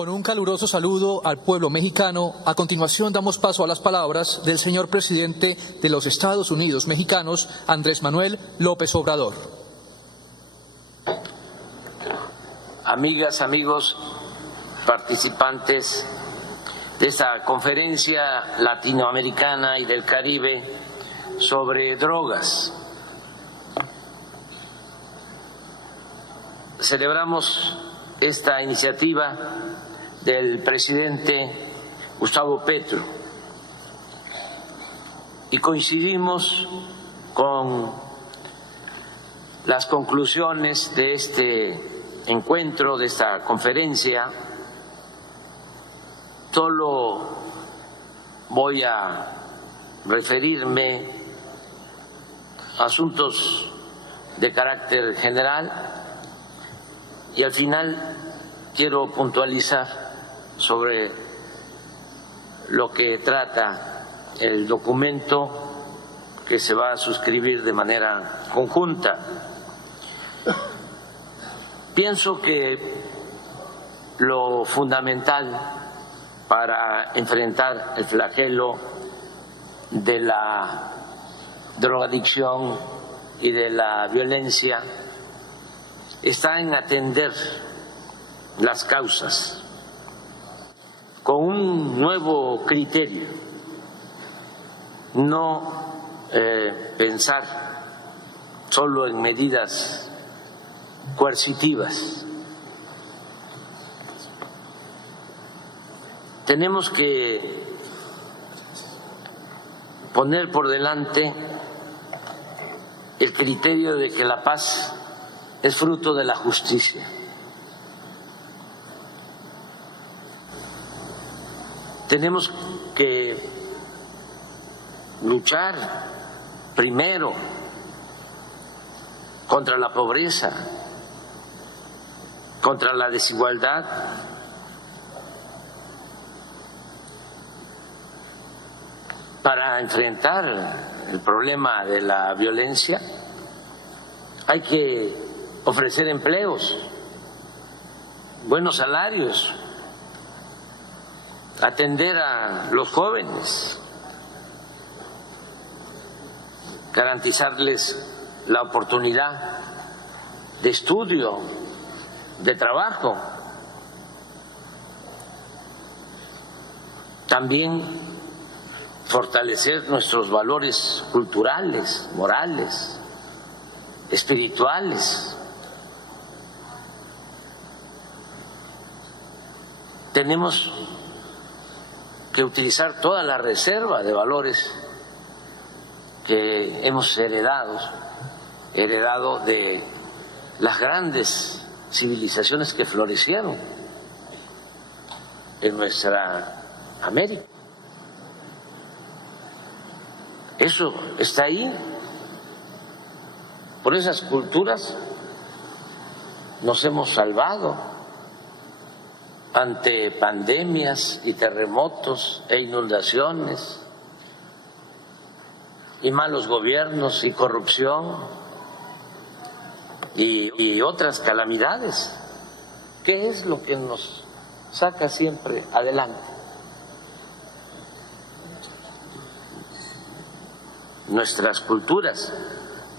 Con un caluroso saludo al pueblo mexicano, a continuación damos paso a las palabras del señor presidente de los Estados Unidos mexicanos, Andrés Manuel López Obrador. Amigas, amigos, participantes de esta conferencia latinoamericana y del Caribe sobre drogas. Celebramos esta iniciativa del presidente Gustavo Petro y coincidimos con las conclusiones de este encuentro, de esta conferencia. Solo voy a referirme a asuntos de carácter general y al final quiero puntualizar sobre lo que trata el documento que se va a suscribir de manera conjunta. Pienso que lo fundamental para enfrentar el flagelo de la drogadicción y de la violencia está en atender las causas con un nuevo criterio, no pensar solo en medidas coercitivas. Tenemos que poner por delante el criterio de que la paz es fruto de la justicia. Tenemos que luchar primero contra la pobreza, contra la desigualdad, para enfrentar el problema de la violencia. Hay que ofrecer empleos, buenos salarios, atender a los jóvenes, garantizarles la oportunidad de estudio, de trabajo. También fortalecer nuestros valores culturales, morales, espirituales. Tenemos que utilizar toda la reserva de valores que hemos heredado de las grandes civilizaciones que florecieron en nuestra América. Eso está ahí. Por esas culturas nos hemos salvado ante pandemias y terremotos e inundaciones y malos gobiernos y corrupción y otras calamidades. ¿Qué es lo que nos saca siempre adelante? Nuestras culturas,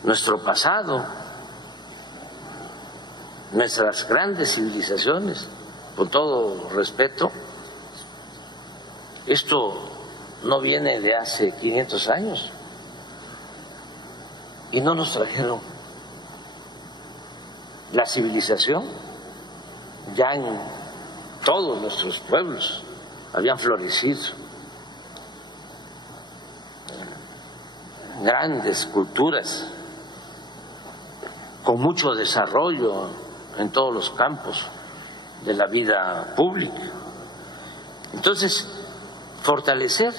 nuestro pasado, nuestras grandes civilizaciones. Con todo respeto, esto no viene de hace 500 años y no nos trajeron la civilización. Ya en todos nuestros pueblos habían florecido grandes culturas con mucho desarrollo en todos los campos de la vida pública. Entonces, fortalecer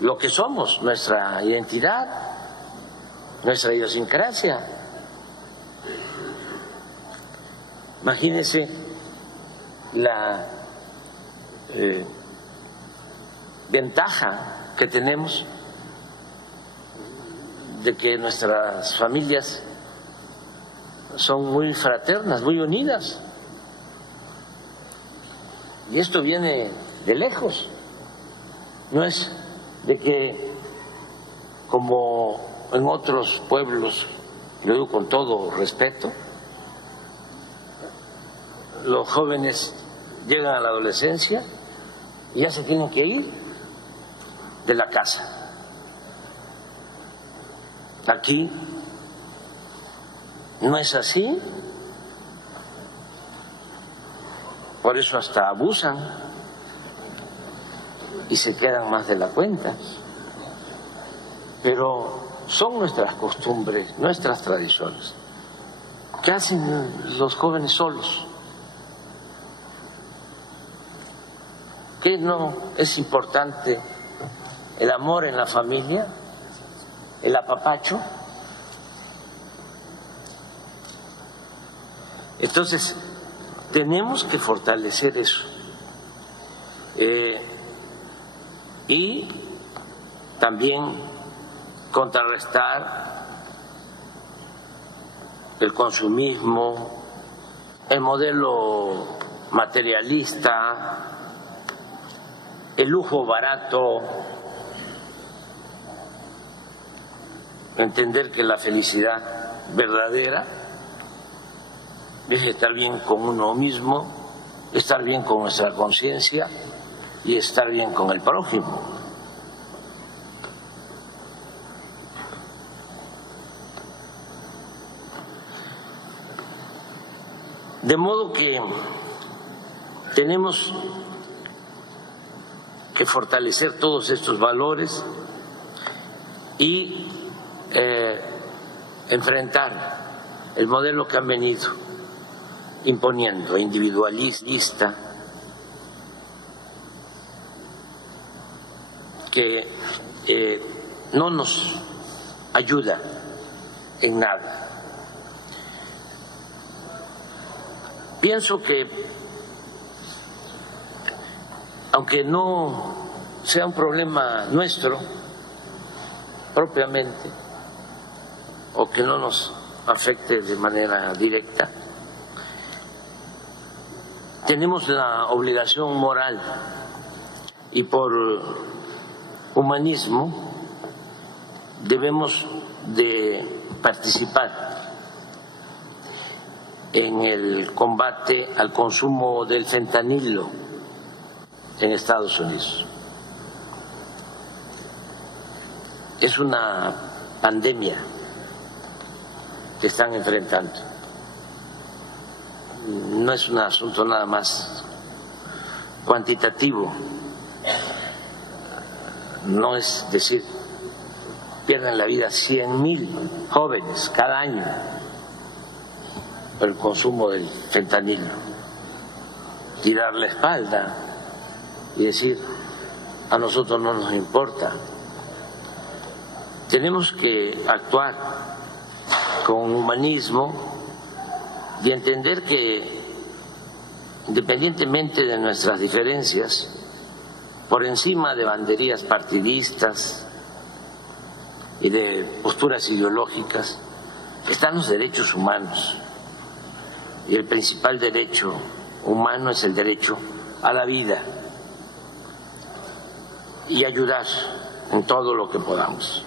lo que somos, nuestra identidad, nuestra idiosincrasia. Imagínense la ventaja que tenemos de que nuestras familias son muy fraternas, muy unidas. Y esto viene de lejos. No es de que, como en otros pueblos, lo digo con todo respeto, los jóvenes llegan a la adolescencia y ya se tienen que ir de la casa. Aquí no es así. Por eso hasta abusan y se quedan más de la cuenta. Pero son nuestras costumbres, nuestras tradiciones. ¿Qué hacen los jóvenes solos? ¿Qué no es importante el amor en la familia, el apapacho? Entonces, tenemos que fortalecer eso y también contrarrestar el consumismo, el modelo materialista, el lujo barato, entender que la felicidad verdadera es estar bien con uno mismo, estar bien con nuestra conciencia y estar bien con el prójimo. De modo que tenemos que fortalecer todos estos valores y enfrentar el modelo que han venido imponiendo, individualista, que no nos ayuda en nada. Pienso que, aunque no sea un problema nuestro propiamente, o que no nos afecte de manera directa, tenemos la obligación moral y por humanismo debemos de participar en el combate al consumo del fentanilo en Estados Unidos. Es una pandemia que están enfrentando. No es un asunto nada más cuantitativo, no es decir, pierden la vida 100,000 jóvenes cada año por el consumo del fentanilo, y dar la espalda y decir, a nosotros no nos importa. Tenemos que actuar con humanismo y entender que, independientemente de nuestras diferencias, por encima de banderías partidistas y de posturas ideológicas, están los derechos humanos. Y el principal derecho humano es el derecho a la vida y ayudar en todo lo que podamos.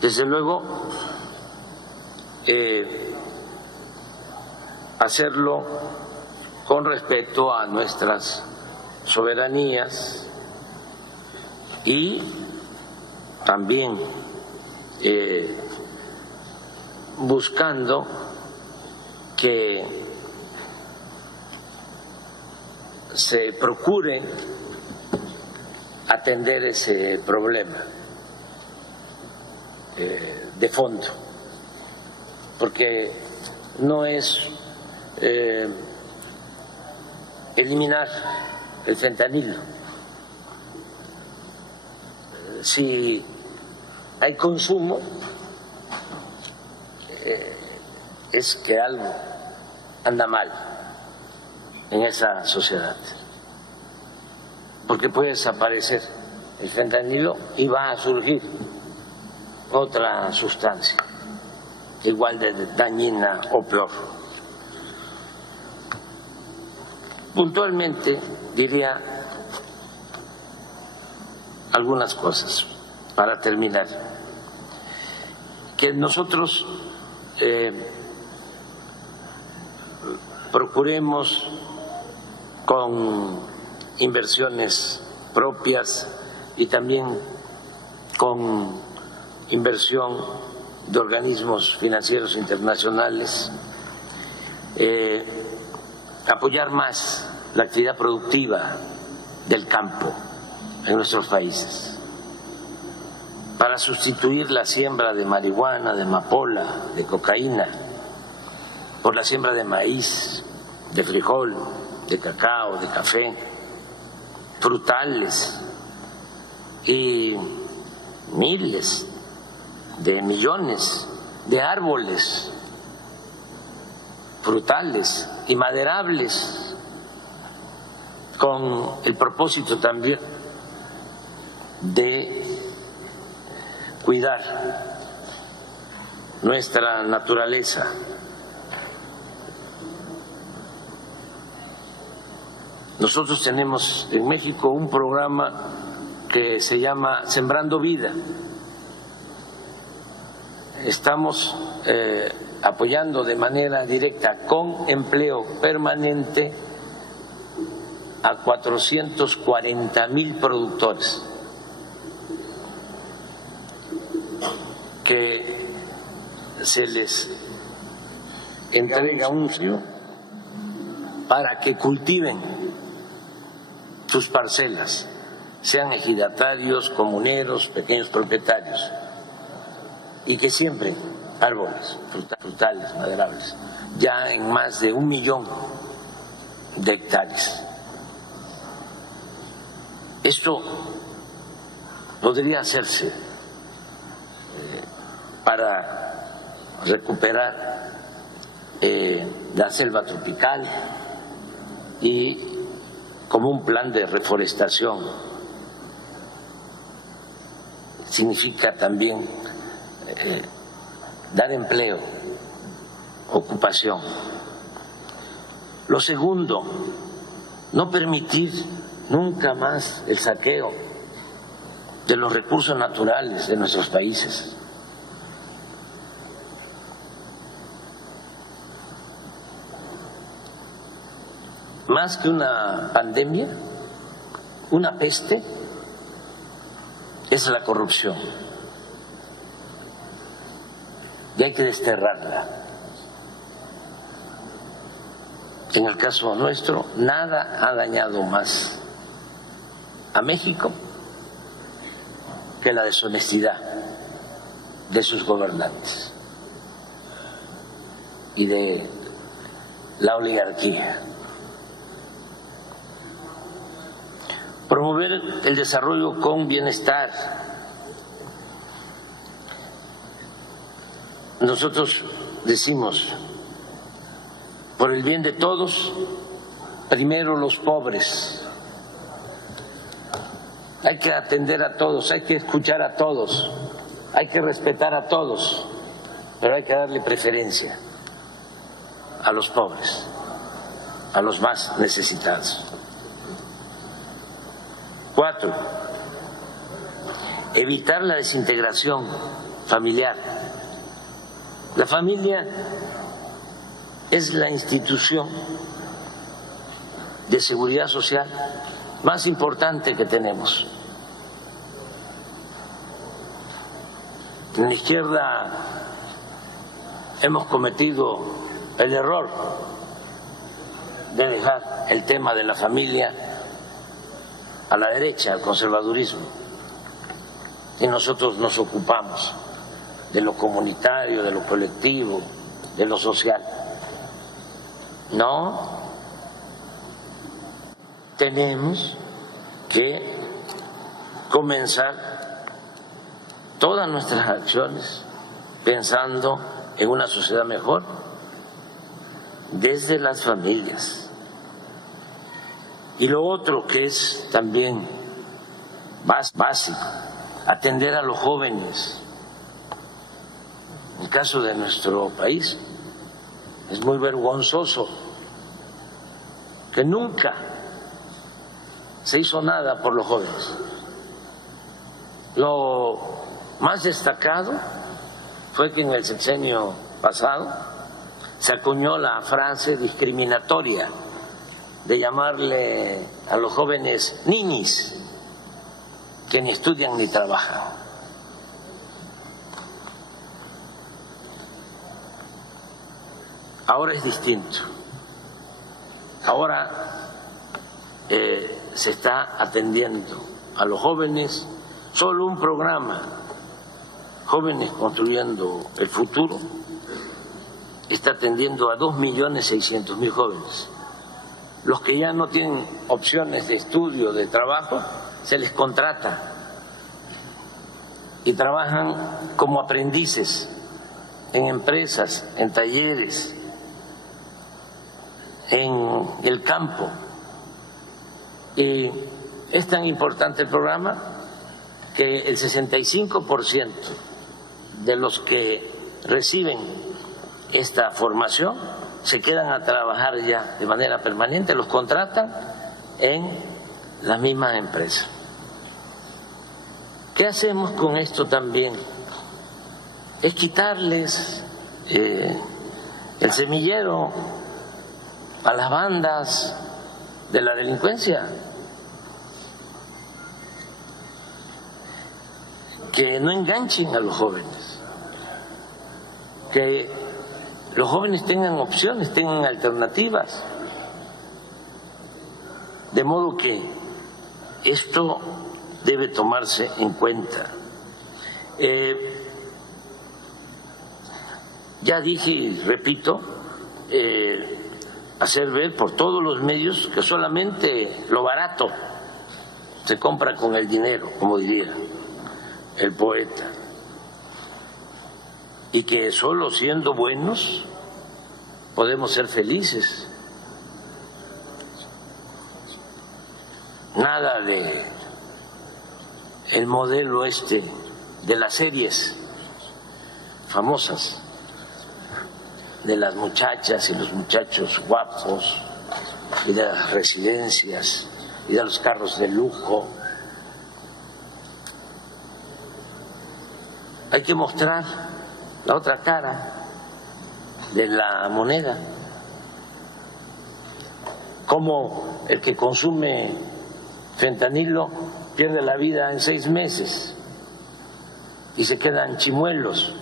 Desde luego, hacerlo con respeto a nuestras soberanías y también buscando que se procure atender ese problema de fondo, porque no es eliminar el fentanilo. Si hay consumo, es que algo anda mal en esa sociedad, porque puede desaparecer el fentanilo y va a surgir otra sustancia igual de dañina o peor. Puntualmente diría algunas cosas para terminar. Que nosotros procuremos con inversiones propias y también con inversión de organismos financieros internacionales, apoyar más la actividad productiva del campo en nuestros países, para sustituir la siembra de marihuana, de amapola, de cocaína, por la siembra de maíz, de frijol, de cacao, de café, frutales y miles de millones de árboles frutales y maderables, con el propósito también de cuidar nuestra naturaleza. Nosotros tenemos en México un programa que se llama Sembrando Vida. Estamos apoyando de manera directa con empleo permanente a 440,000 productores que se les entrega un subsidio para que cultiven sus parcelas, sean ejidatarios, comuneros, pequeños propietarios, y que siembren árboles frutales, maderables, ya en más de 1 millón de hectáreas. Esto podría hacerse para recuperar la selva tropical y como un plan de reforestación. Significa también dar empleo, ocupación. Lo segundo, no permitir nunca más el saqueo de los recursos naturales de nuestros países. Más que una pandemia, una peste, es la corrupción. Y hay que desterrarla. En el caso nuestro, nada ha dañado más a México que la deshonestidad de sus gobernantes y de la oligarquía. Promover el desarrollo con bienestar. Nosotros decimos, por el bien de todos, primero los pobres. Hay que atender a todos, hay que escuchar a todos, hay que respetar a todos, pero hay que darle preferencia a los pobres, a los más necesitados. 4, evitar la desintegración familiar. La familia es la institución de seguridad social más importante que tenemos. En la izquierda hemos cometido el error de dejar el tema de la familia a la derecha, al conservadurismo, y nosotros nos ocupamos de lo comunitario, de lo colectivo, de lo social. No, tenemos que comenzar todas nuestras acciones pensando en una sociedad mejor desde las familias. Y lo otro que es también más básico, atender a los jóvenes. En el caso de nuestro país es muy vergonzoso que nunca se hizo nada por los jóvenes. Lo más destacado fue que en el sexenio pasado se acuñó la frase discriminatoria de llamarle a los jóvenes niñis, que ni estudian ni trabajan. Ahora es distinto. Ahora se está atendiendo a los jóvenes. Solo un programa, Jóvenes Construyendo el Futuro, está atendiendo a 2.600.000 jóvenes. Los que ya no tienen opciones de estudio, de trabajo, se les contrata y trabajan como aprendices en empresas, en talleres, en el campo. Y es tan importante el programa que el 65% de los que reciben esta formación se quedan a trabajar ya de manera permanente, los contratan en las mismas empresas. ¿Qué hacemos con esto también? Es quitarles el semillero a las bandas de la delincuencia, que no enganchen a los jóvenes, que los jóvenes tengan opciones, tengan alternativas, de modo que esto debe tomarse en cuenta. Ya dije y repito, hacer ver por todos los medios que solamente lo barato se compra con el dinero, como diría el poeta, y que solo siendo buenos podemos ser felices. Nada de el modelo de las series famosas, de las muchachas y los muchachos guapos, y de las residencias, y de los carros de lujo. Hay que mostrar la otra cara de la moneda, como el que consume fentanilo pierde la vida en 6 meses y se quedan chimuelos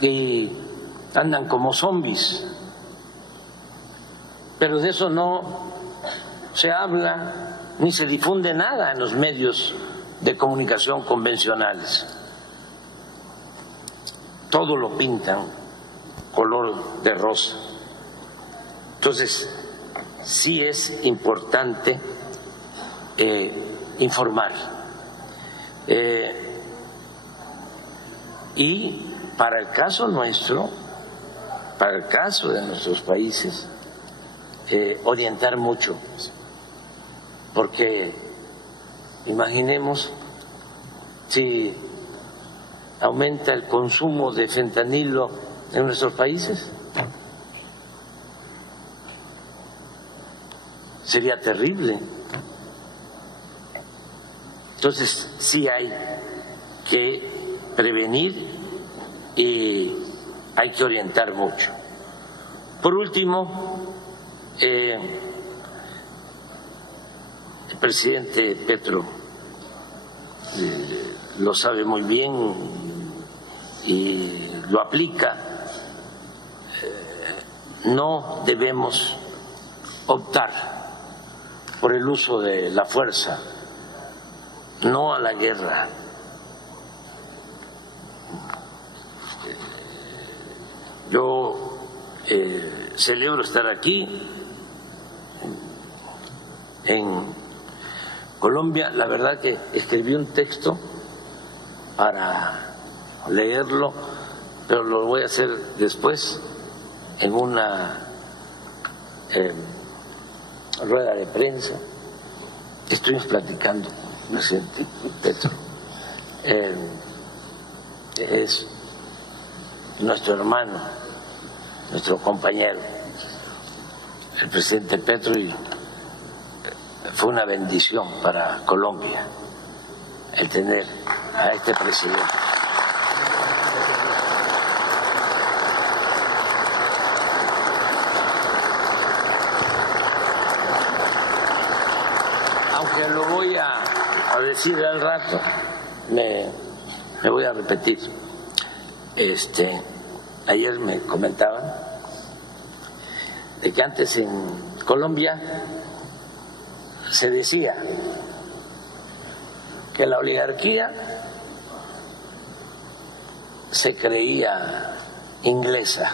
y andan como zombies, pero de eso no se habla ni se difunde nada en los medios de comunicación convencionales. Todo lo pintan color de rosa. Entonces, sí es importante informar. Y para el caso nuestro, para el caso de nuestros países, orientar mucho, porque imaginemos si aumenta el consumo de fentanilo en nuestros países, sería terrible. Entonces sí hay que prevenir y hay que orientar mucho. Por último, el presidente Petro lo sabe muy bien y lo aplica. No debemos optar por el uso de la fuerza, no a la guerra. Yo celebro estar aquí en Colombia. La verdad que escribí un texto para leerlo, pero lo voy a hacer después en una rueda de prensa. Estuvimos platicando con el presidente Petro. Es nuestro hermano, nuestro compañero. el presidente Petro y fue una bendición para Colombia el tener a este presidente. Aunque lo voy a decir al rato, me voy a repetir. Ayer me comentaban de que antes en Colombia se decía que la oligarquía se creía inglesa,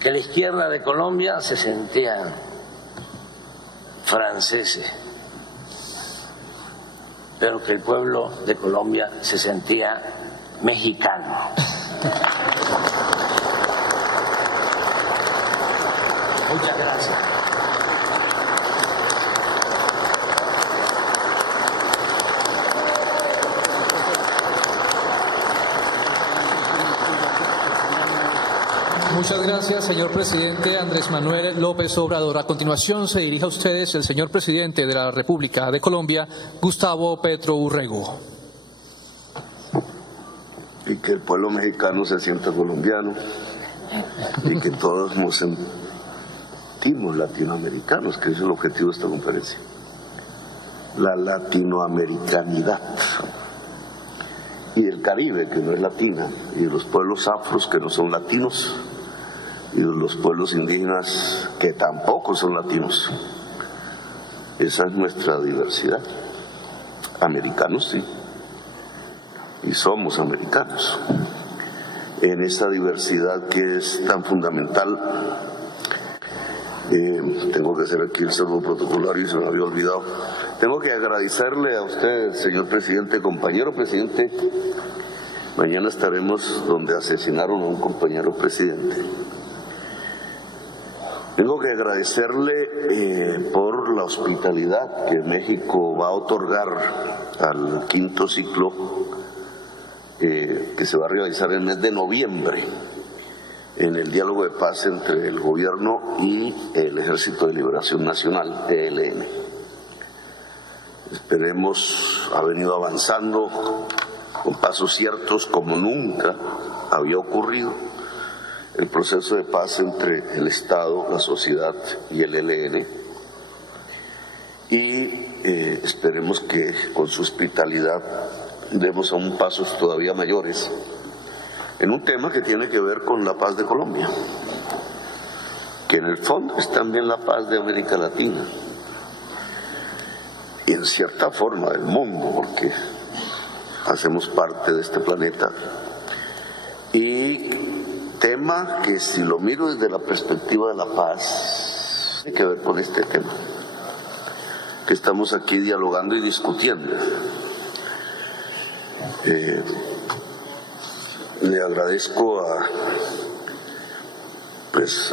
que la izquierda de Colombia se sentía franceses, pero que el pueblo de Colombia se sentía mexicano. Muchas gracias. Muchas gracias, señor presidente Andrés Manuel López Obrador. A continuación se dirige a ustedes el señor presidente de la República de Colombia, Gustavo Petro Urrego. Y que el pueblo mexicano se sienta colombiano y que todos nos sentimos latinoamericanos, que es el objetivo de esta conferencia. La latinoamericanidad. Y del Caribe, que no es latina, y de los pueblos afros, que no son latinos, y de los pueblos indígenas, que tampoco son latinos. Esa es nuestra diversidad. Americanos, sí. Y somos americanos. En esta diversidad que es tan fundamental, tengo que hacer aquí el saludo protocolario y se me había olvidado. Tengo que agradecerle a usted, señor presidente, compañero presidente. Mañana estaremos donde asesinaron a un compañero presidente. Tengo que agradecerle por la hospitalidad que México va a otorgar al quinto ciclo que se va a realizar en el mes de noviembre en el diálogo de paz entre el gobierno y el Ejército de Liberación Nacional, ELN. Esperemos, ha venido avanzando con pasos ciertos como nunca había ocurrido el proceso de paz entre el Estado, la sociedad y el ELN. Y esperemos que con su hospitalidad demos aún pasos todavía mayores en un tema que tiene que ver con la paz de Colombia, que en el fondo es también la paz de América Latina y en cierta forma del mundo, porque hacemos parte de este planeta. Y tema que, si lo miro desde la perspectiva de la paz, tiene que ver con este tema que estamos aquí dialogando y discutiendo. Le agradezco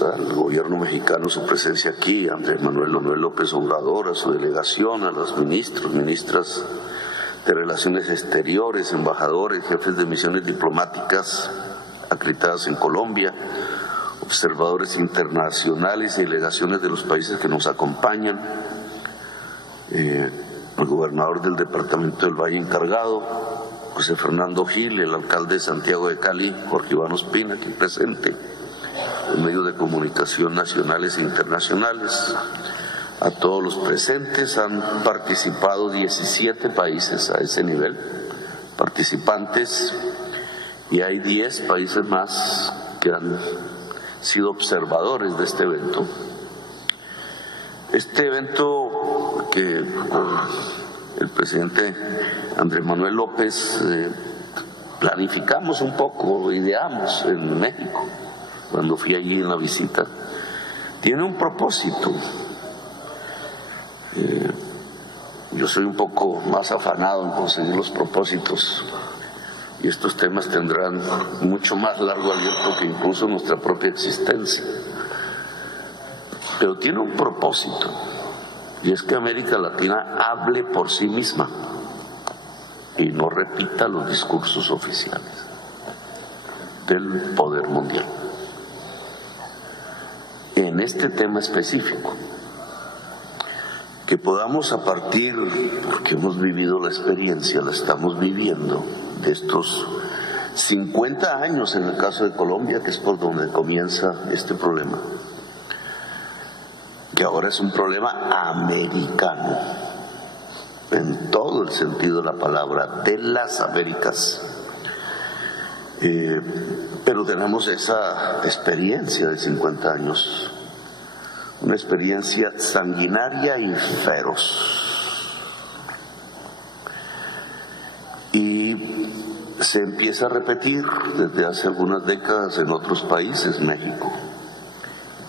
al gobierno mexicano su presencia aquí, a Andrés Manuel López Obrador, a su delegación, a los ministros, ministras de Relaciones Exteriores, embajadores, jefes de misiones diplomáticas acreditadas en Colombia, observadores internacionales y delegaciones de los países que nos acompañan, el gobernador del departamento del Valle encargado, José Fernando Gil, el alcalde de Santiago de Cali, Jorge Iván Ospina, aquí presente, los medios de comunicación nacionales e internacionales. A todos los presentes, han participado 17 países a ese nivel, participantes, y hay 10 países más que han sido observadores de este evento. Este evento que el presidente Andrés Manuel López planificamos un poco, ideamos en México, cuando fui allí en la visita, tiene un propósito. Yo soy un poco más afanado en conseguir los propósitos y estos temas tendrán mucho más largo aliento que incluso nuestra propia existencia. Pero tiene un propósito, y es que América Latina hable por sí misma y no repita los discursos oficiales del poder mundial. en este tema específico. Que podamos a partir, porque hemos vivido la experiencia, la estamos viviendo, de estos 50 años en el caso de Colombia, que es por donde comienza este problema, que ahora es un problema americano, en todo el sentido de la palabra, de las Américas. Pero tenemos esa experiencia de 50 años, una experiencia sanguinaria y feroz. Y se empieza a repetir desde hace algunas décadas en otros países, México.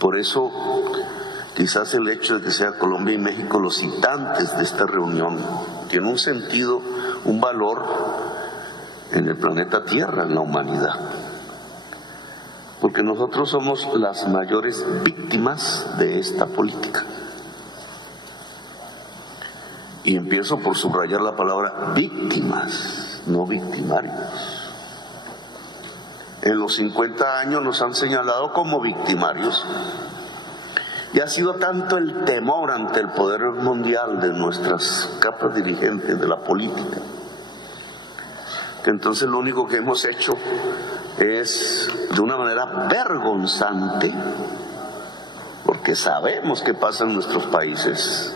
Por eso, quizás el hecho de que sea Colombia y México los citantes de esta reunión tiene un sentido, un valor en el planeta Tierra, en la humanidad. Porque nosotros somos las mayores víctimas de esta política. Y empiezo por subrayar la palabra víctimas, no victimarios. En los 50 años nos han señalado como victimarios. Y ha sido tanto el temor ante el poder mundial de nuestras capas dirigentes de la política, que entonces lo único que hemos hecho es, de una manera vergonzante, porque sabemos qué pasa en nuestros países.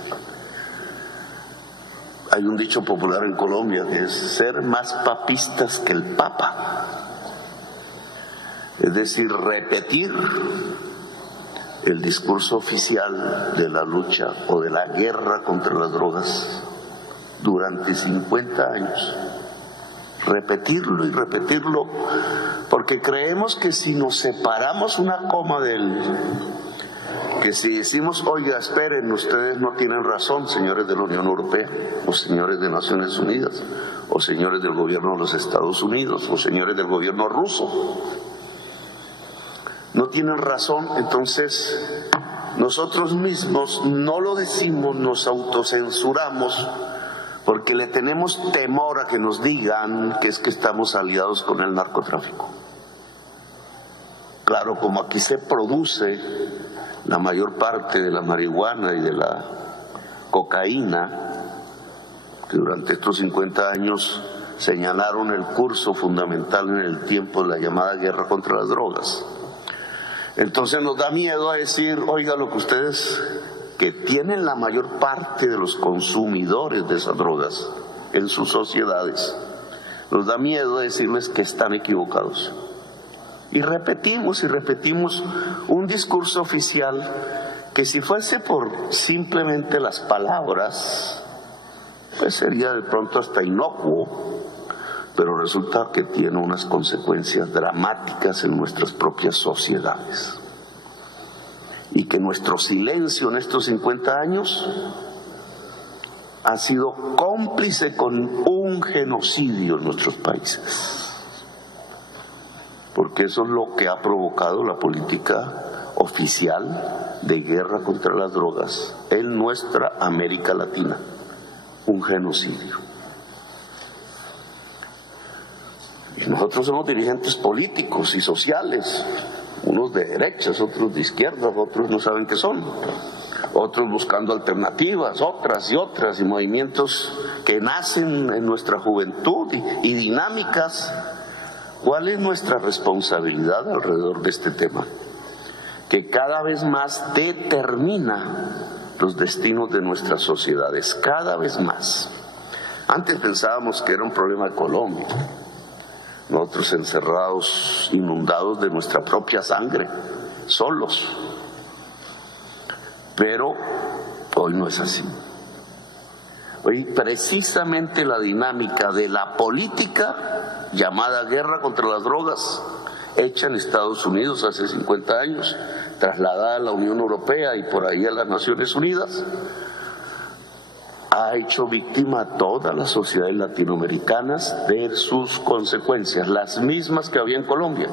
Hay un dicho popular en Colombia que es ser más papistas que el Papa. Es decir, repetir el discurso oficial de la lucha o de la guerra contra las drogas durante 50 años. Repetirlo y repetirlo, porque creemos que si nos separamos una coma de él, que si decimos, oiga, esperen, ustedes no tienen razón, señores de la Unión Europea, o señores de Naciones Unidas, o señores del gobierno de los Estados Unidos, o señores del gobierno ruso, no tienen razón, entonces nosotros mismos no lo decimos, nos autocensuramos, porque le tenemos temor a que nos digan que es que estamos aliados con el narcotráfico. Claro, como aquí se produce la mayor parte de la marihuana y de la cocaína, que durante estos 50 años señalaron el curso fundamental en el tiempo de la llamada guerra contra las drogas. Entonces nos da miedo a decir, oiga, lo que ustedes, que tienen la mayor parte de los consumidores de esas drogas en sus sociedades, nos da miedo decirles que están equivocados. Y repetimos un discurso oficial que si fuese por simplemente las palabras, pues sería de pronto hasta inocuo, pero resulta que tiene unas consecuencias dramáticas en nuestras propias sociedades. Y que nuestro silencio en estos 50 años ha sido cómplice con un genocidio en nuestros países. Porque eso es lo que ha provocado la política oficial de guerra contra las drogas en nuestra América Latina. Un genocidio. Y nosotros somos dirigentes políticos y sociales, unos de derechas, otros de izquierdas, otros no saben qué son, otros buscando alternativas, otras y movimientos que nacen en nuestra juventud y dinámicas. ¿Cuál es nuestra responsabilidad alrededor de este tema? Que cada vez más determina los destinos de nuestras sociedades, cada vez más. Antes pensábamos que era un problema de Colombia, nosotros encerrados, inundados de nuestra propia sangre, solos. Pero hoy no es así. Hoy precisamente la dinámica de la política llamada guerra contra las drogas, hecha en Estados Unidos hace 50 años, trasladada a la Unión Europea y por ahí a las Naciones Unidas, ha hecho víctima a todas las sociedades latinoamericanas de sus consecuencias, las mismas que había en Colombia,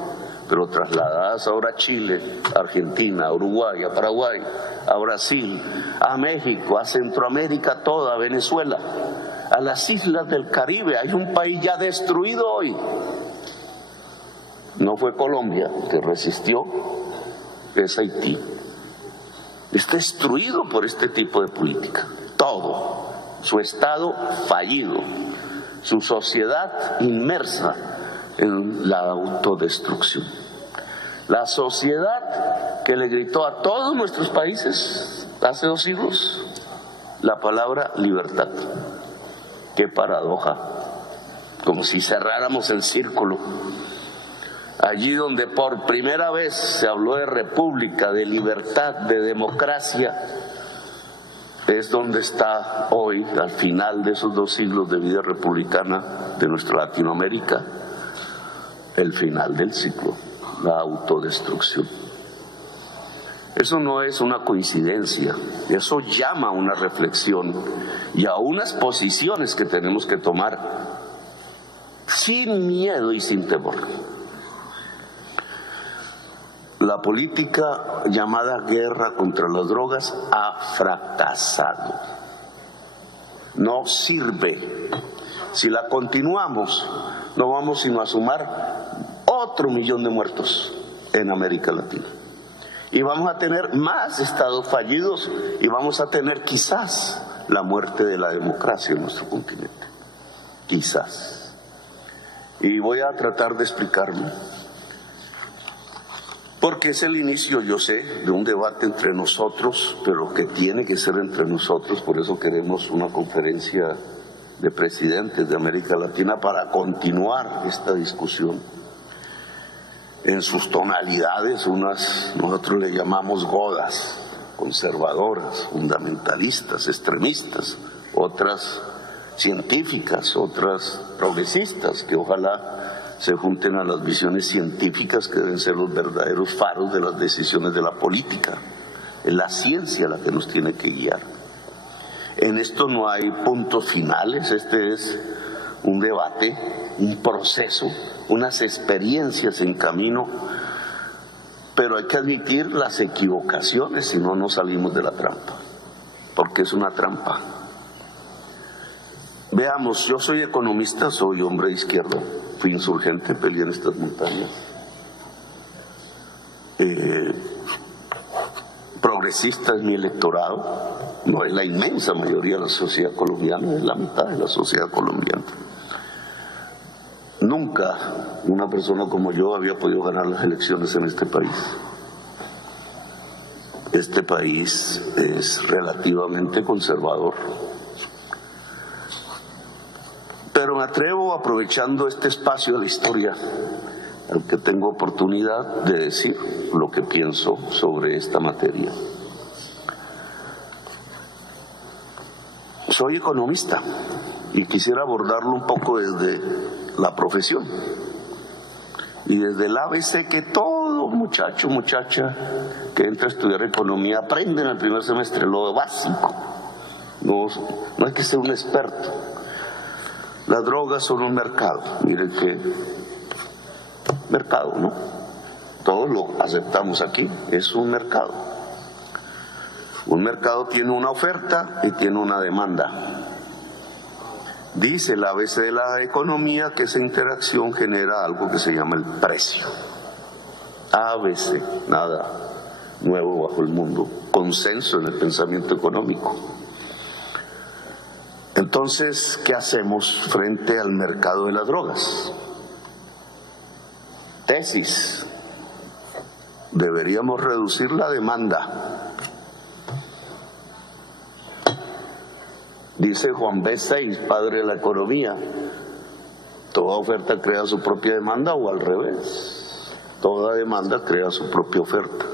pero trasladadas ahora a Chile, a Argentina, a Uruguay, a Paraguay, a Brasil, a México, a Centroamérica toda, a Venezuela, a las islas del Caribe. Hay un país ya destruido hoy. No fue Colombia que resistió, es Haití. está destruido por este tipo de política. Todo, su Estado fallido, su sociedad inmersa en la autodestrucción. La sociedad que le gritó a todos nuestros países hace 2 siglos la palabra libertad. Qué paradoja, como si cerráramos el círculo. Allí donde por primera vez se habló de república, de libertad, de democracia, es donde está hoy, al final de esos 2 siglos de vida republicana de nuestra Latinoamérica, el final del ciclo, la autodestrucción. Eso no es una coincidencia, eso llama a una reflexión y a unas posiciones que tenemos que tomar sin miedo y sin temor. La política llamada guerra contra las drogas ha fracasado. No sirve. Si la continuamos, no vamos sino a sumar otro 1.000.000 de muertos en América Latina. Y vamos a tener más estados fallidos y vamos a tener quizás la muerte de la democracia en nuestro continente. Quizás. Y voy a tratar de explicarme. Porque es el inicio, yo sé, de un debate entre nosotros, pero que tiene que ser entre nosotros, por eso queremos una conferencia de presidentes de América Latina para continuar esta discusión en sus tonalidades, unas nosotros le llamamos godas, conservadoras, fundamentalistas, extremistas, otras científicas, otras progresistas, que ojalá se junten a las visiones científicas que deben ser los verdaderos faros de las decisiones de la política. Es la ciencia la que nos tiene que guiar. En esto no hay puntos finales, este es un debate, un proceso, unas experiencias en camino, pero hay que admitir las equivocaciones, si no, no salimos de la trampa, porque es una trampa. Veamos, yo soy economista, soy hombre de izquierda, fui insurgente, peleé en estas montañas. Progresista es mi electorado, no es la inmensa mayoría de la sociedad colombiana, es la mitad de la sociedad colombiana. Nunca una persona como yo había podido ganar las elecciones en este país. Este país es relativamente conservador. Pero me atrevo, aprovechando este espacio de la historia, al que tengo oportunidad de decir lo que pienso sobre esta materia. Soy economista y quisiera abordarlo un poco desde la profesión y desde el ABC que todo muchacho, muchacha que entra a estudiar economía aprende en el primer semestre, lo básico. No hay que ser un experto. Las drogas son un mercado, miren qué mercado, ¿no? Todos lo aceptamos aquí, es un mercado. Un mercado tiene una oferta y tiene una demanda. Dice el ABC de la economía que esa interacción genera algo que se llama el precio. ABC, nada nuevo bajo el mundo, consenso en el pensamiento económico. Entonces, ¿qué hacemos frente al mercado de las drogas? Tesis: deberíamos reducir la demanda. Dice Juan B. Seix, padre de la economía, toda oferta crea su propia demanda, o al revés, toda demanda crea su propia oferta.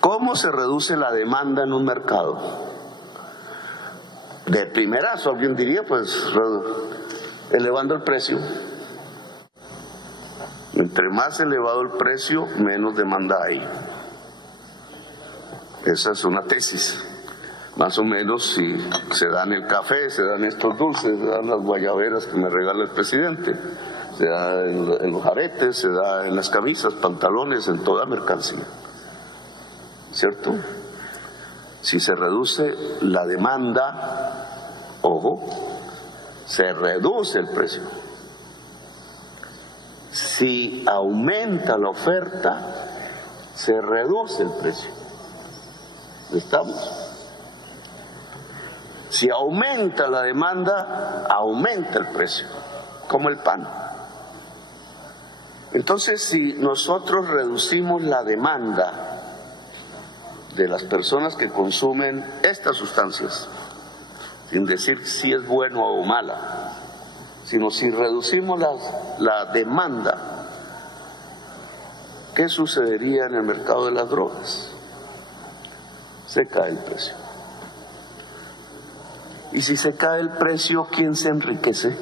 ¿Cómo se reduce la demanda en un mercado? De primerazo alguien diría, pues, elevando el precio. Entre más elevado el precio, menos demanda hay. Esa es una tesis. Más o menos, si se dan el café, se dan estos dulces, se dan las guayaberas que me regala el presidente, se da en los aretes, se da en las camisas, pantalones, en toda mercancía. ¿Cierto? Si se reduce la demanda, ojo, se reduce el precio. Si aumenta la oferta, se reduce el precio. Estamos. Si aumenta la demanda, aumenta el precio, como el pan. Entonces, si nosotros reducimos la demanda de las personas que consumen estas sustancias, sin decir si es bueno o mala, sino si reducimos la demanda, ¿qué sucedería en el mercado de las drogas? Se cae el precio. Y si se cae el precio, ¿quién se enriquece?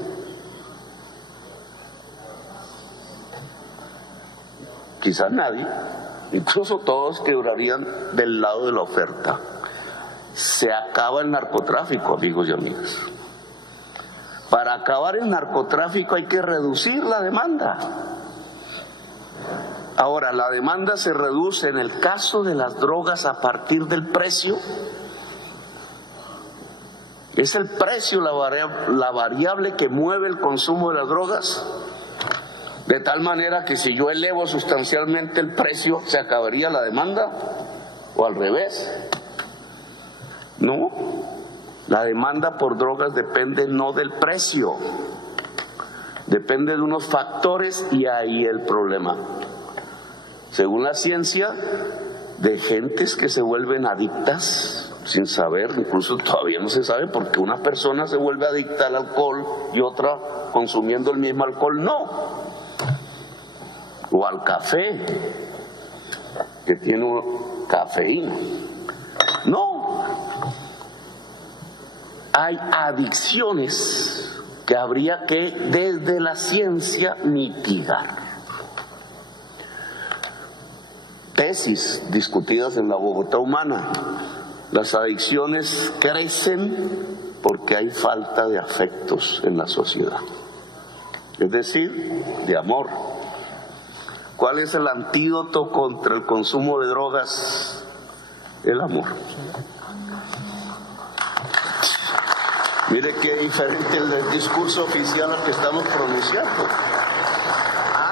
Quizás nadie, incluso todos quedarían del lado de la oferta. Se acaba el narcotráfico, amigos y amigas. Para acabar el narcotráfico hay que reducir la demanda. Ahora, la demanda se reduce en el caso de las drogas a partir del precio. ¿Es el precio la variable que mueve el consumo de las drogas? De tal manera que si yo elevo sustancialmente el precio, ¿se acabaría la demanda? ¿O al revés? No. La demanda por drogas depende no del precio, depende de unos factores, y ahí el problema. Según la ciencia, de gentes que se vuelven adictas sin saber, incluso todavía no se sabe por qué una persona se vuelve adicta al alcohol y otra consumiendo el mismo alcohol no. O al café, que tiene cafeína. No. Hay adicciones que habría que, desde la ciencia, mitigar. Tesis discutidas en la Bogotá humana. Las adicciones crecen porque hay falta de afectos en la sociedad. Es decir, de amor. ¿Cuál es el antídoto contra el consumo de drogas? El amor. Mire qué diferente el discurso oficial al que estamos pronunciando.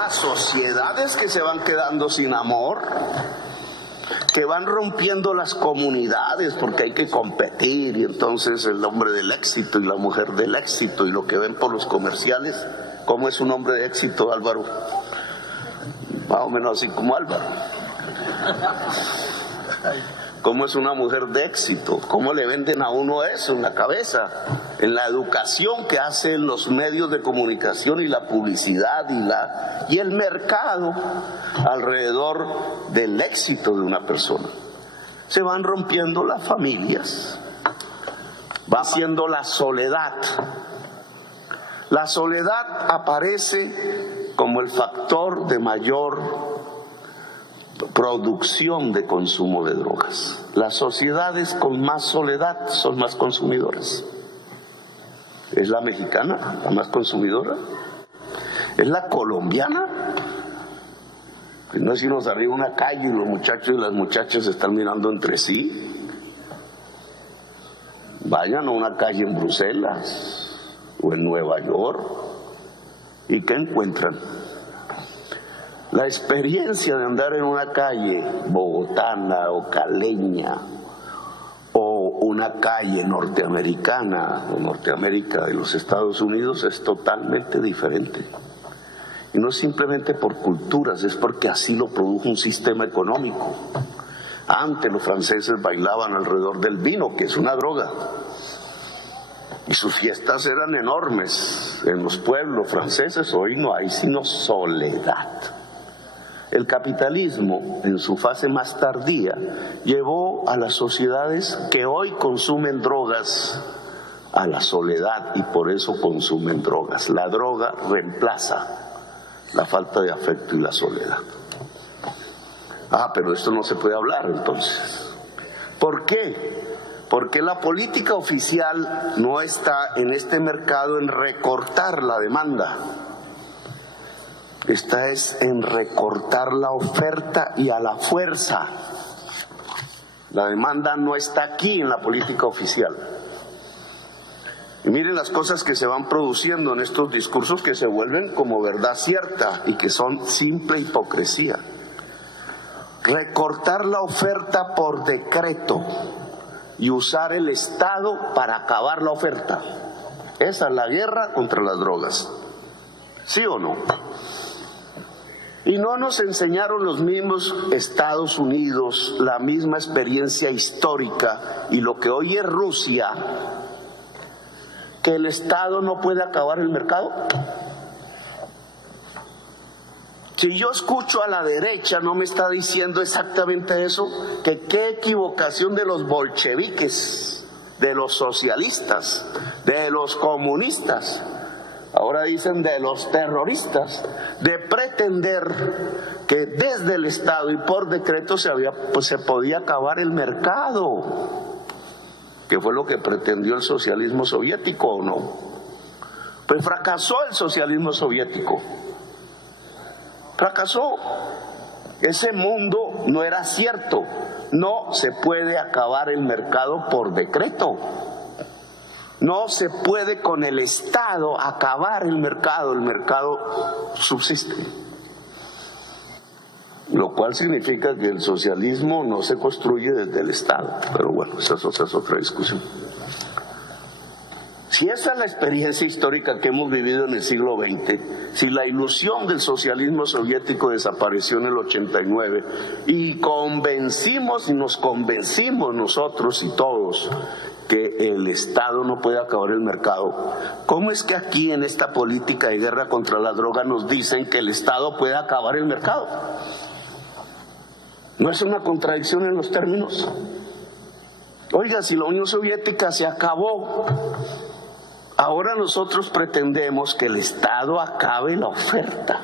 Sociedades que se van quedando sin amor, que van rompiendo las comunidades porque hay que competir, y entonces el hombre del éxito y la mujer del éxito, y lo que ven por los comerciales. ¿Cómo es un hombre de éxito, Álvaro? Más o menos así como Álvaro. ¿Cómo es una mujer de éxito? ¿Cómo le venden a uno eso en la cabeza? En la educación que hacen los medios de comunicación y la publicidad y el mercado alrededor del éxito de una persona. Se van rompiendo las familias, va siendo la soledad. La soledad aparece como el factor de mayor producción de consumo de drogas. Las sociedades con más soledad son más consumidoras. ¿Es la mexicana la más consumidora? ¿Es la colombiana? No es si nos arriba una calle y los muchachos y las muchachas se están mirando entre sí. Vayan a una calle en Bruselas o en Nueva York, ¿y qué encuentran? La experiencia de andar en una calle bogotana o caleña, o una calle norteamericana o Norteamérica de los Estados Unidos, es totalmente diferente. Y no es simplemente por culturas, es porque así lo produjo un sistema económico. Antes los franceses bailaban alrededor del vino, que es una droga, y sus fiestas eran enormes en los pueblos franceses. Hoy no hay sino soledad. El capitalismo, en su fase más tardía, llevó a las sociedades que hoy consumen drogas a la soledad, y por eso consumen drogas. La droga reemplaza la falta de afecto y la soledad. Pero esto no se puede hablar entonces. ¿Por qué? Porque la política oficial no está en este mercado en recortar la demanda. Esta es en recortar la oferta y a la fuerza. La demanda no está aquí en la política oficial. Y miren las cosas que se van produciendo en estos discursos que se vuelven como verdad cierta y que son simple hipocresía. recortar la oferta por decreto y usar el Estado para acabar la oferta. Esa es la guerra contra las drogas. ¿Sí o no? Y no nos enseñaron los mismos Estados Unidos, la misma experiencia histórica y lo que hoy es Rusia, que el Estado no puede acabar el mercado. Si yo escucho a la derecha, no me está diciendo exactamente eso, que qué equivocación de los bolcheviques, de los socialistas, de los comunistas, ahora dicen de los terroristas, de pretender que desde el Estado y por decreto se podía acabar el mercado, que fue lo que pretendió el socialismo soviético, ¿o no? Pues fracasó el socialismo soviético. Fracasó. Ese mundo no era cierto. No se puede acabar el mercado por decreto. No se puede con el Estado acabar el mercado subsiste. Lo cual significa que el socialismo no se construye desde el Estado. Pero bueno, esa es otra discusión. Si esa es la experiencia histórica que hemos vivido en el siglo XX, si la ilusión del socialismo soviético desapareció en el 89 y nos convencimos nosotros y todos que el Estado no puede acabar el mercado, ¿cómo es que aquí en esta política de guerra contra la droga nos dicen que el Estado puede acabar el mercado? ¿No es una contradicción en los términos? Oiga, si la Unión Soviética se acabó, ahora nosotros pretendemos que el Estado acabe la oferta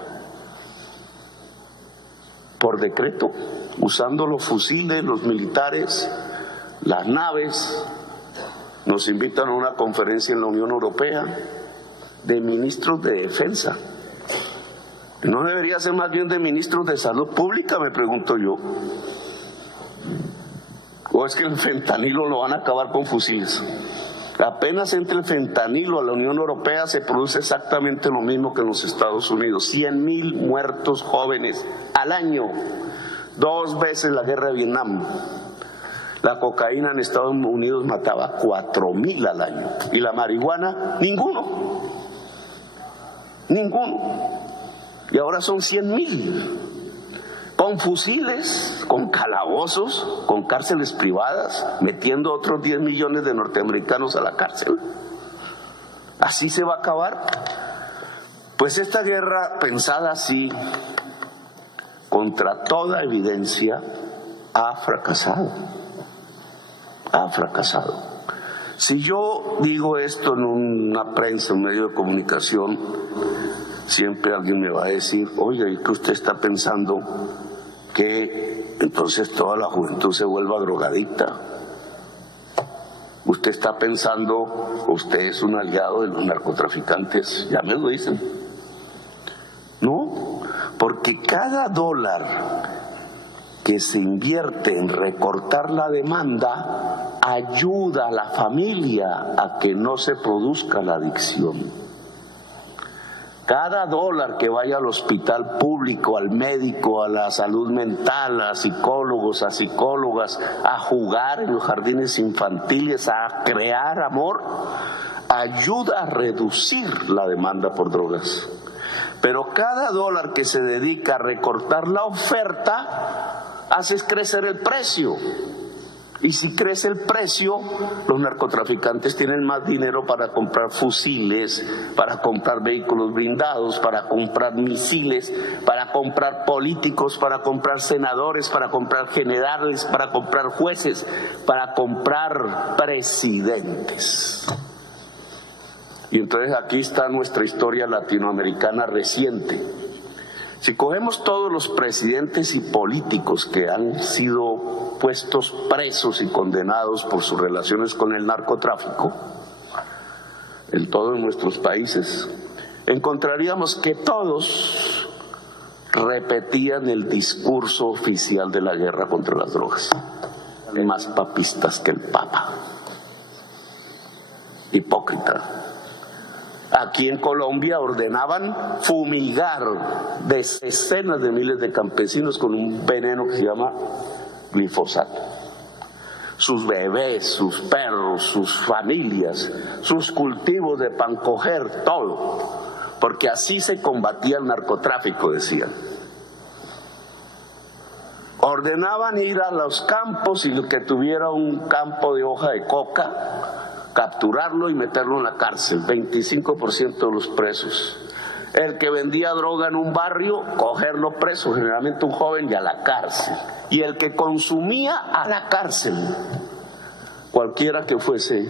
por decreto, usando los fusiles, los militares, las naves. Nos invitan a una conferencia en la Unión Europea de ministros de defensa. ¿No debería ser más bien de ministros de salud pública, me pregunto yo? ¿O es que el fentanilo lo van a acabar con fusiles? Apenas entre el fentanilo a la Unión Europea se produce exactamente lo mismo que en los Estados Unidos. 100,000 muertos jóvenes al año, 2 veces la guerra de Vietnam. La cocaína en Estados Unidos mataba 4,000 al año. Y la marihuana, ninguno. Y ahora son 100,000. Con fusiles, con calabozos, con cárceles privadas, metiendo otros 10 millones de norteamericanos a la cárcel. ¿Así se va a acabar? Pues esta guerra pensada así, contra toda evidencia, ha fracasado. Ha fracasado. Si yo digo esto en una prensa, un medio de comunicación, siempre alguien me va a decir, oiga, ¿y qué usted está pensando? Que entonces toda la juventud se vuelva drogadicta. Usted está pensando, usted es un aliado de los narcotraficantes, ya me lo dicen. No, porque cada dólar que se invierte en recortar la demanda ayuda a la familia a que no se produzca la adicción. Cada dólar que vaya al hospital público, al médico, a la salud mental, a psicólogos, a psicólogas, a jugar en los jardines infantiles, a crear amor, ayuda a reducir la demanda por drogas. Pero cada dólar que se dedica a recortar la oferta hace crecer el precio. Y si crece el precio, los narcotraficantes tienen más dinero para comprar fusiles, para comprar vehículos blindados, para comprar misiles, para comprar políticos, para comprar senadores, para comprar generales, para comprar jueces, para comprar presidentes. Y entonces aquí está nuestra historia latinoamericana reciente. Si cogemos todos los presidentes y políticos que han sido puestos presos y condenados por sus relaciones con el narcotráfico en todos nuestros países, encontraríamos que todos repetían el discurso oficial de la guerra contra las drogas. Más papistas que el Papa. Hipócrita. Aquí en Colombia ordenaban fumigar decenas de miles de campesinos con un veneno que se llama glifosato. Sus bebés, sus perros, sus familias, sus cultivos de pancoger, todo. Porque así se combatía el narcotráfico, decían. Ordenaban ir a los campos y el que tuviera un campo de hoja de coca, capturarlo y meterlo en la cárcel, 25% de los presos. El que vendía droga en un barrio, cogerlo preso, generalmente un joven, y a la cárcel. Y el que consumía, a la cárcel. Cualquiera que fuese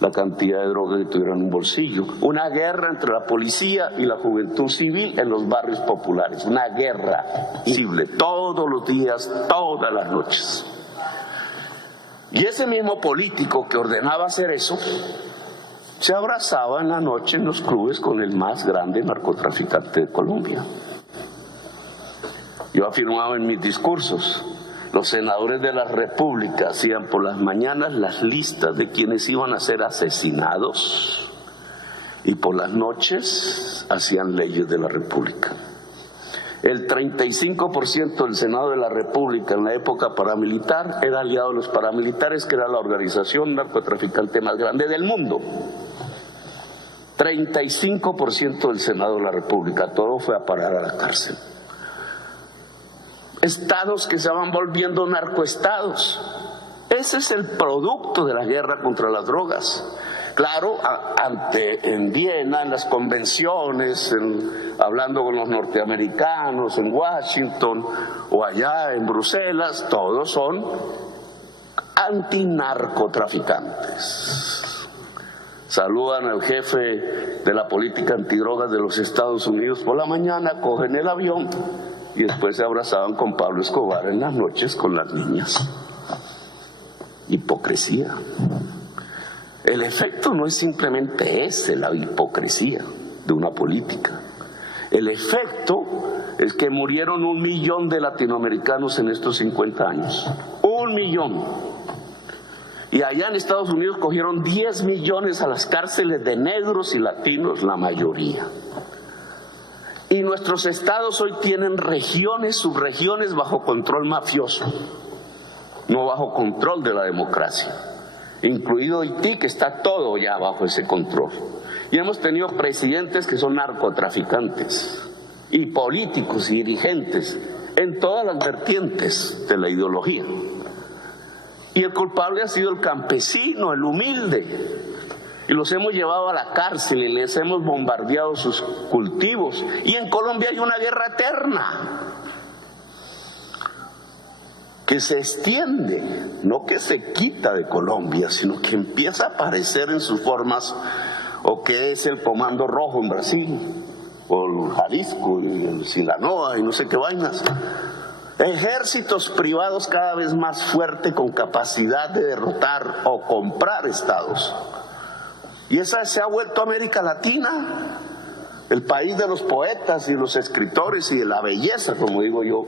la cantidad de droga que tuviera en un bolsillo. Una guerra entre la policía y la juventud civil en los barrios populares. Una guerra visible, todos los días, todas las noches. Y ese mismo político que ordenaba hacer eso, se abrazaba en la noche en los clubes con el más grande narcotraficante de Colombia. Yo afirmaba en mis discursos, los senadores de la República hacían por las mañanas las listas de quienes iban a ser asesinados y por las noches hacían leyes de la República. El 35% del Senado de la República en la época paramilitar era aliado de los paramilitares, que era la organización narcotraficante más grande del mundo. 35% del Senado de la República, todo fue a parar a la cárcel. Estados que se van volviendo narcoestados. Ese es el producto de la guerra contra las drogas. Claro, en Viena, en las convenciones, hablando con los norteamericanos, en Washington o allá en Bruselas, todos son antinarcotraficantes. Saludan al jefe de la política antidrogas de los Estados Unidos por la mañana, cogen el avión y después se abrazaban con Pablo Escobar en las noches con las niñas. Hipocresía. El efecto no es simplemente ese, la hipocresía de una política. El efecto es que murieron 1 millón de latinoamericanos en estos 50 años. 1 millón. Y allá en Estados Unidos cogieron 10 millones a las cárceles de negros y latinos, la mayoría. Y nuestros estados hoy tienen regiones, subregiones bajo control mafioso, no bajo control de la democracia. Incluido Haití, que está todo ya bajo ese control. Y hemos tenido presidentes que son narcotraficantes, y políticos y dirigentes, en todas las vertientes de la ideología. Y el culpable ha sido el campesino, el humilde. Y los hemos llevado a la cárcel y les hemos bombardeado sus cultivos. Y en Colombia hay una guerra eterna que se extiende, no que se quita de Colombia, sino que empieza a aparecer en sus formas, o que es el Comando Rojo en Brasil, o el Jalisco, y el Sinaloa, y no sé qué vainas. Ejércitos privados cada vez más fuertes con capacidad de derrotar o comprar estados. Y esa se ha vuelto América Latina, el país de los poetas y los escritores y de la belleza, como digo yo.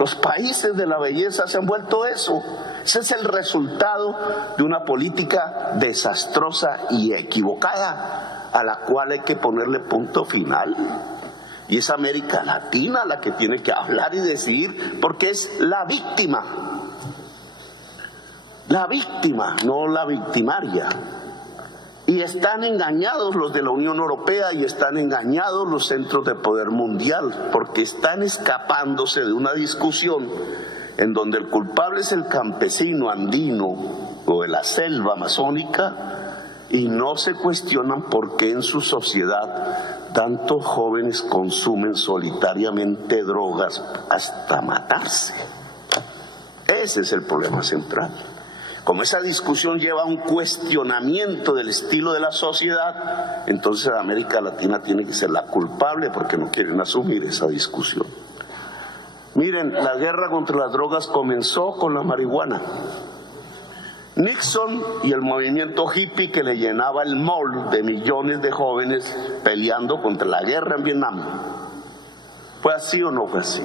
Los países de la belleza se han vuelto eso. Ese es el resultado de una política desastrosa y equivocada, a la cual hay que ponerle punto final. Y es América Latina la que tiene que hablar y decidir, porque es la víctima, no la victimaria. Y están engañados los de la Unión Europea y están engañados los centros de poder mundial, porque están escapándose de una discusión en donde el culpable es el campesino andino o de la selva amazónica, y no se cuestionan por qué en su sociedad tantos jóvenes consumen solitariamente drogas hasta matarse. Ese es el problema central. Como esa discusión lleva a un cuestionamiento del estilo de la sociedad, entonces América Latina tiene que ser la culpable porque no quieren asumir esa discusión. Miren, la guerra contra las drogas comenzó con la marihuana. Nixon y el movimiento hippie que le llenaba el mall de millones de jóvenes peleando contra la guerra en Vietnam. ¿Fue así o no fue así?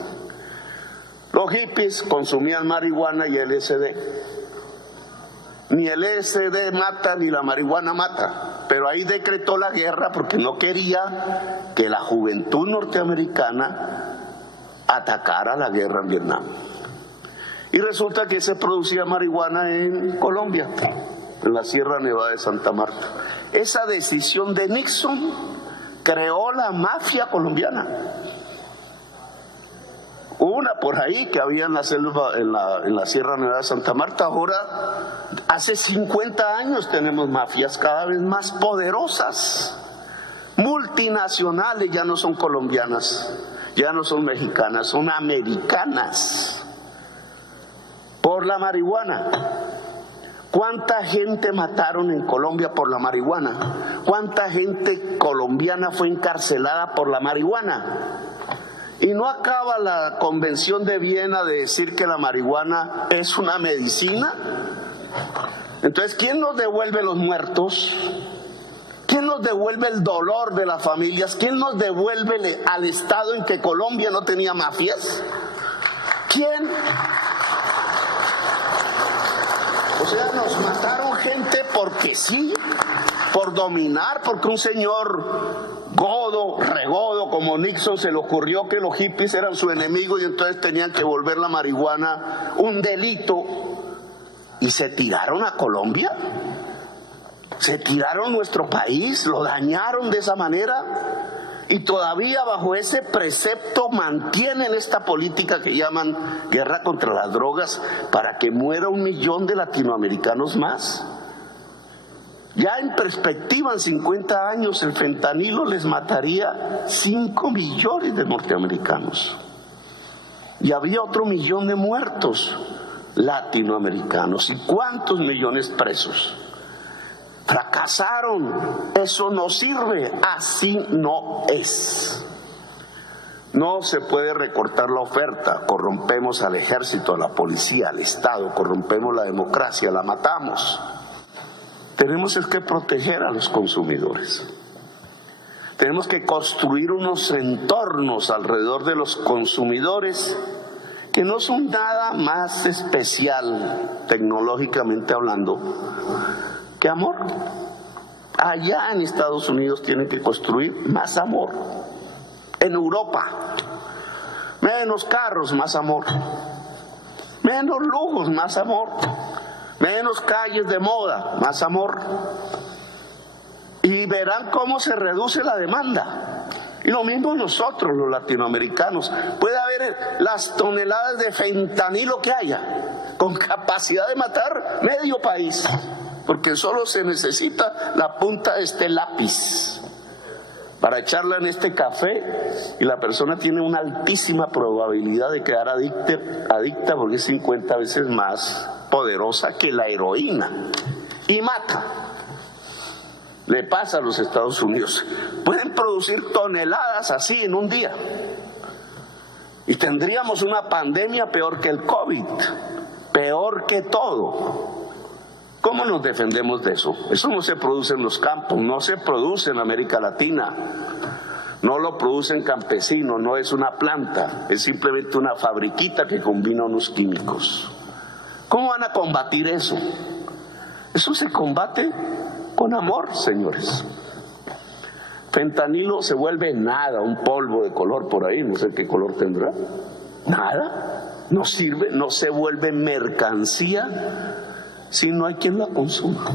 Los hippies consumían marihuana y LSD. Ni el LSD mata ni la marihuana mata, pero pero ahí decretó la guerra porque no quería que la juventud norteamericana atacara la guerra en Vietnam. Y resulta que se producía marihuana en Colombia, en la Sierra Nevada de Santa Marta. Esa decisión de Nixon creó la mafia colombiana. Una por ahí que había en la selva, en la Sierra Nevada de Santa Marta. Ahora, hace 50 años tenemos mafias cada vez más poderosas, multinacionales, ya no son colombianas, ya no son mexicanas, son americanas, por la marihuana. ¿Cuánta gente mataron en Colombia por la marihuana? ¿Cuánta gente colombiana fue encarcelada por la marihuana? Y no acaba la Convención de Viena de decir que la marihuana es una medicina. Entonces, ¿quién nos devuelve los muertos? ¿Quién nos devuelve el dolor de las familias? ¿Quién nos devuelve al estado en que Colombia no tenía mafias? ¿Quién? O sea, nos mataron gente porque sí, por dominar, porque un señor regodo como Nixon se le ocurrió que los hippies eran su enemigo y entonces tenían que volver la marihuana un delito, y se tiraron a Colombia, se tiraron nuestro país, lo dañaron de esa manera, y todavía bajo ese precepto mantienen esta política que llaman guerra contra las drogas para que muera 1 millón de latinoamericanos más. Ya en perspectiva, en 50 años, el fentanilo les mataría 5 millones de norteamericanos. Y había otro 1 millón de muertos latinoamericanos. ¿Y cuántos millones presos? Fracasaron. Eso no sirve. Así no es. No se puede recortar la oferta. Corrompemos al ejército, a la policía, al Estado. Corrompemos la democracia, la matamos. Tenemos que proteger a los consumidores. Tenemos que construir unos entornos alrededor de los consumidores que no son nada más especial, tecnológicamente hablando, que amor. Allá en Estados Unidos tienen que construir más amor. En Europa, menos carros, más amor. Menos lujos, más amor. Menos calles de moda, más amor. Y verán cómo se reduce la demanda. Y lo mismo nosotros, los latinoamericanos. Puede haber las toneladas de fentanilo que haya, con capacidad de matar medio país, porque solo se necesita la punta de este lápiz para echarla en este café, y la persona tiene una altísima probabilidad de quedar adicta porque es 50 veces más poderosa que la heroína y mata. Le pasa a los Estados Unidos. Pueden producir toneladas así en un día y tendríamos una pandemia peor que el COVID, peor que todo. ¿Cómo nos defendemos de eso? Eso no se produce en los campos, no se produce en América Latina, no lo producen campesinos, no es una planta, es simplemente una fabriquita que combina unos químicos. ¿Cómo van a combatir eso? Eso se combate con amor, señores. Fentanilo se vuelve nada, un polvo de color por ahí, no sé qué color tendrá. Nada, no sirve, no se vuelve mercancía si no hay quien la consuma.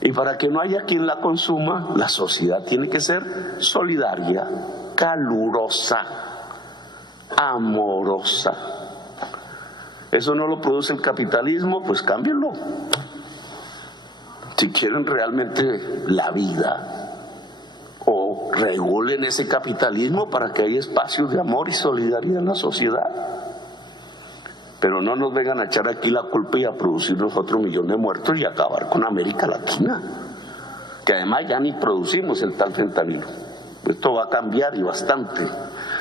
Y para que no haya quien la consuma, la sociedad tiene que ser solidaria, calurosa, amorosa. Eso no lo produce el capitalismo, pues cámbienlo. Si quieren realmente la vida, o regulen ese capitalismo para que haya espacios de amor y solidaridad en la sociedad. Pero no nos vengan a echar aquí la culpa y a producirnos otro 1 millón de muertos y acabar con América Latina, que además ya ni producimos el tal fentanilo. Esto va a cambiar y bastante.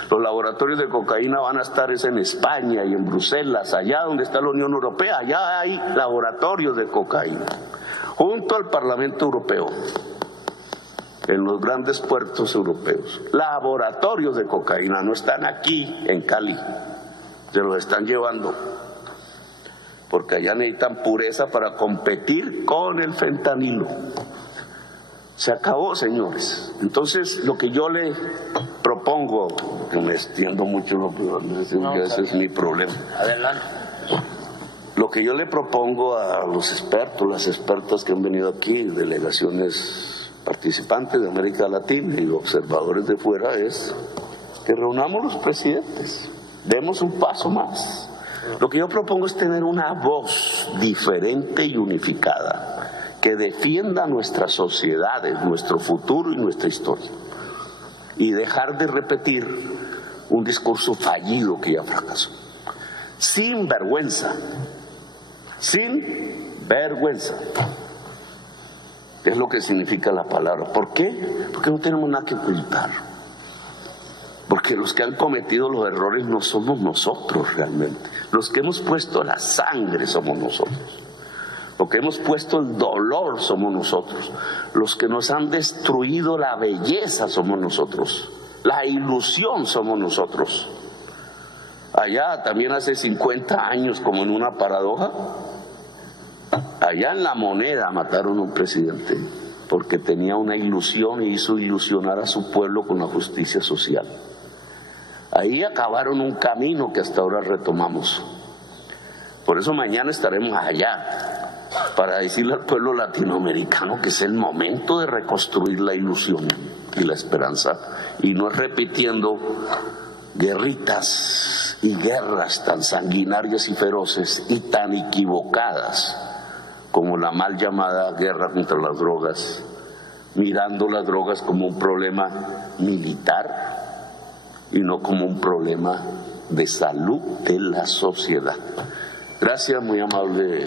Los laboratorios de cocaína van a estar en España y en Bruselas, allá donde está la Unión Europea, allá hay laboratorios de cocaína, junto al Parlamento Europeo, en los grandes puertos europeos. Laboratorios de cocaína, no están aquí en Cali, se los están llevando, porque allá necesitan pureza para competir con el fentanilo. Se acabó, señores. Entonces, lo que yo le propongo, que me extiendo mucho, ese es mi problema. Adelante. Lo que yo le propongo a los expertos, las expertas que han venido aquí, delegaciones participantes de América Latina y observadores de fuera, es que reunamos los presidentes, demos un paso más. Lo que yo propongo es tener una voz diferente y unificada, que defienda nuestras sociedades, nuestro futuro y nuestra historia. Y dejar de repetir un discurso fallido que ya fracasó. Sin vergüenza. Sin vergüenza. Es lo que significa la palabra. ¿Por qué? Porque no tenemos nada que ocultar. Porque los que han cometido los errores no somos nosotros realmente. Los que hemos puesto la sangre somos nosotros. Los que hemos puesto el dolor somos nosotros. Los que nos han destruido la belleza somos nosotros. La ilusión somos nosotros. Allá también hace 50 años, como en una paradoja, allá en La Moneda mataron a un presidente porque tenía una ilusión y hizo ilusionar a su pueblo con la justicia social. Ahí acabaron un camino que hasta ahora retomamos. Por eso mañana estaremos allá para decirle al pueblo latinoamericano que es el momento de reconstruir la ilusión y la esperanza, y no es repitiendo guerritas y guerras tan sanguinarias y feroces y tan equivocadas como la mal llamada guerra contra las drogas, mirando las drogas como un problema militar y no como un problema de salud de la sociedad. Gracias, muy amable.